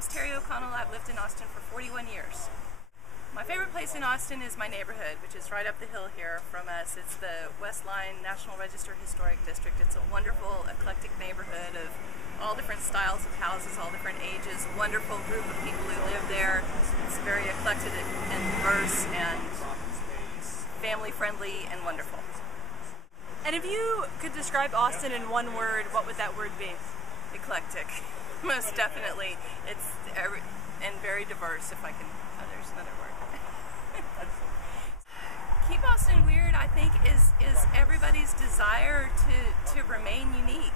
name's Terry O'Connell. I've lived in Austin for 41 years. My favorite place in Austin is my neighborhood, which is right up the hill here from us. It's the West Line National Register Historic District. It's a wonderful, eclectic neighborhood of all different styles of houses, all different ages, wonderful group of people who live there. It's very eclectic and diverse and family-friendly and wonderful. And if you could describe Austin in one word, what would that word be? Eclectic. Most definitely. It's and very diverse, if I can, there's another word. Keep Austin weird, I think, is everybody's desire to remain unique.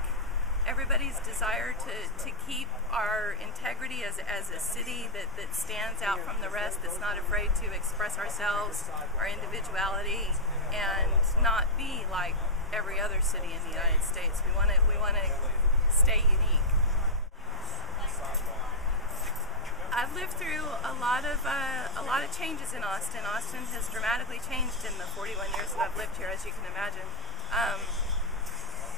Everybody's desire to keep our integrity as a city that stands out from the rest, that's not afraid to express ourselves, our individuality, and not be like every other city in the United States. We want to stay unique. I've lived through a lot of changes in Austin. Austin has dramatically changed in the 41 years that I've lived here, as you can imagine.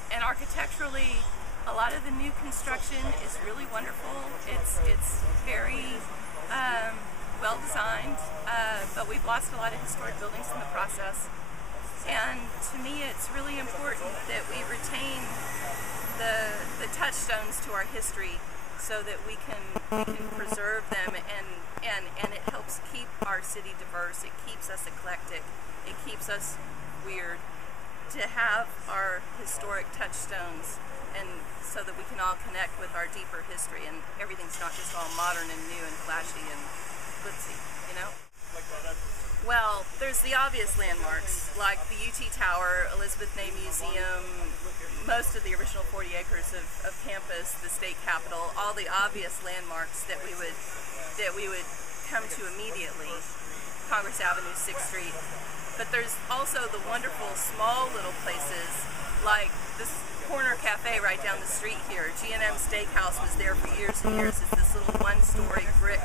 And architecturally, a lot of the new construction is really wonderful. It's very well designed, but we've lost a lot of historic buildings in the process. And to me, it's really important that we retain the touchstones to our history, so that we can preserve them, and it helps keep our city diverse. It keeps us eclectic. It keeps us weird to have our historic touchstones, and so that we can all connect with our deeper history, and everything's not just all modern and new and flashy and glitzy, you know? Well, there's the obvious landmarks, like the UT Tower, Elizabeth Ney Museum, most of the original 40 acres of campus, the state capitol, all the obvious landmarks that we would come to immediately, Congress Avenue, 6th Street. But there's also the wonderful small little places, like this corner cafe right down the street here. G&M Steakhouse was there for years and years. It's this little one-story brick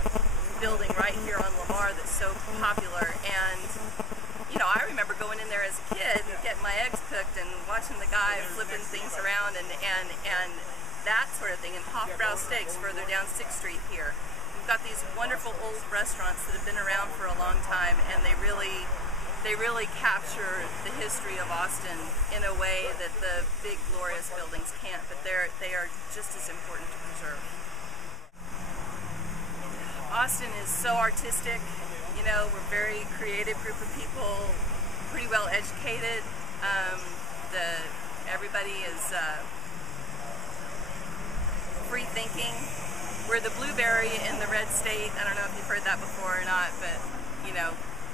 building right here on Lamar that's so popular. And you know, I remember going in there as a kid and getting my eggs cooked and watching the guy flipping things around and that sort of thing. And Hofbrau Steaks further down 6th Street here. We've got these wonderful old restaurants that have been around for a long time, and they really capture the history of Austin in a way that the big glorious buildings can't, but they are just as important to preserve. Austin is so artistic. You know, we're a very creative group of people, pretty well educated. Everybody is free thinking. We're the blueberry in the red state. I don't know if you've heard that before or not, but you know,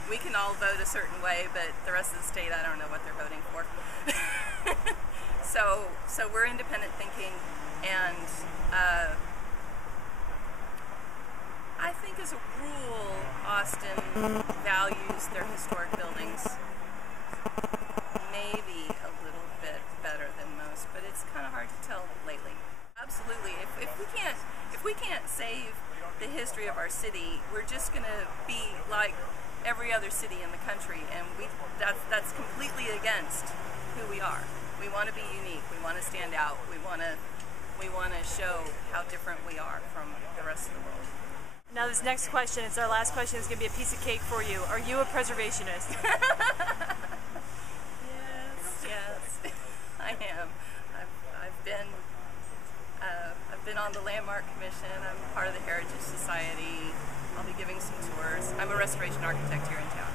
we can all vote a certain way, but the rest of the state, I don't know what they're voting for. So we're independent thinking, and I think as a rule, Austin values their historic buildings maybe a little bit better than most, but it's kind of hard to tell lately. Absolutely, if we can't save the history of our city, we're just going to be like every other city in the country, and that's completely against who we are. We want to be unique. We want to stand out. We want to show how different we are from the rest of the world. Now this next question, it's our last question, it's going to be a piece of cake for you. Are you a preservationist? Yes, I am. I've been on the Landmark Commission. I'm part of the Heritage Society. I'll be giving some tours. I'm a restoration architect here in town.